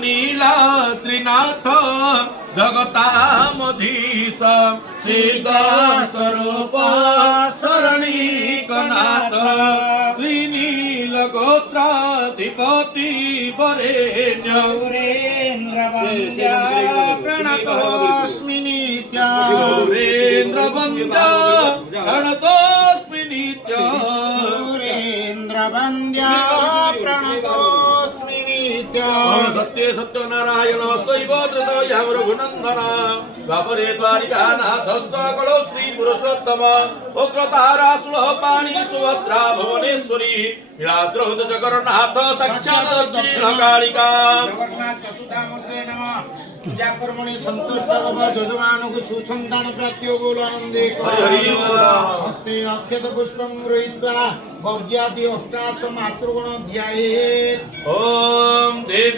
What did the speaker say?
नीलाद्रिनाथ जगतामधीश सिद्ध स्वरूप शरणीकनाथ श्रीनीलगोत्राधिपति वरेण्य प्रणतोऽस्मि नित्यं सुरेन्द्रवन्द्या प्रणतोऽस्मि नित्यं सुरेन्द्रवन्द्या प्रणतोऽस्मि नित्यं सत्ये सत्य नारायण शैव धृतयाम रघुनन्दन द्वापरे द्वारिकानाथ सकलो श्री पुरुषोत्तम उग्रतारा सुलभपाणि सुभद्रा भुवनेश्वरी नीलाद्रौत जगन्नाथ साक्षात् दक्षिणकालिका जगन्नाथ चतुर्धामूर्तये नमः पूजा कर्मणि संतुष्ट भव यजमानकु सुसंतान प्राप्तियो बोल आनंदे हरि बोल। हस्ते अक्षत पुष्पं गृहीत्वा वर्ज्यादि अष्टादश मातृगुण ध्यायेत् ओम देव